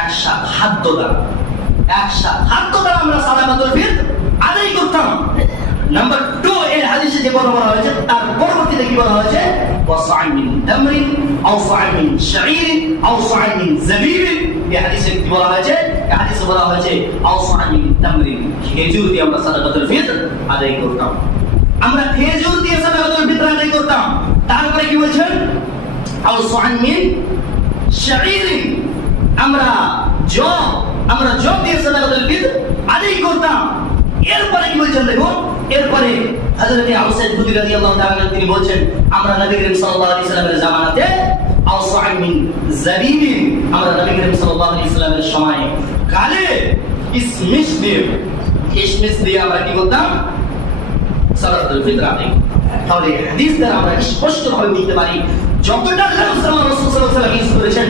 একশা খাদ্য দ্বারা আমরা সাদাকাতুল ফিতর আদায় করতাম। নাম্বার 2, এই হাদিসে যে কথা বলা হয়েছে তার পরবর্তীতে কি বলা হয়েছে? ওয়াসা'আন মিন তামরিন আও সা'আন মিন শাঈরিন আও সা'আন মিন যাবিবিন। এই হাদিসে কি বলা হয়েছে? এই হাদিসে বলা হয়েছে আও সা'আন মিন তামরিন, খেজুর দিয়ে আমরা সাদাকাতুল ফিতর আদায় করতাম। আমরা খেজুর দিয়ে সাদাকাতুল ফিতর আদায় করতাম। তারপরে কি বলছেন? আও সা'আন মিন শাঈরিন, আমরা জব দিয়ে সাদাকাতুল ফিতর আদায় করতাম। এরপরে কি বলছেন দেখুন, এরপরে হযরত আবু সাঈদ খুদরী রাদিয়াল্লাহু তাআলা তিনি বলছেন আমরা নবী করিম সাল্লাল্লাহু আলাইহি সাল্লামের জামানাতে আও সা'আন মিন যাবিবিন, আমরা নবী করিম সাল্লাল্লাহু আলাইহি সাল্লামের সময় গালে কিশমিশ দিয়ে আমরা কি করতাম? সাদাকাতুল ফিতর আদায় করতাম। তাহলে হাদিস দ্বারা আমরা স্পষ্টভাবে বুঝতে পারি যতটা রাসূল সাল্লাল্লাহু আলাইহি ওয়াসাল্লাম ইউজ করেছেন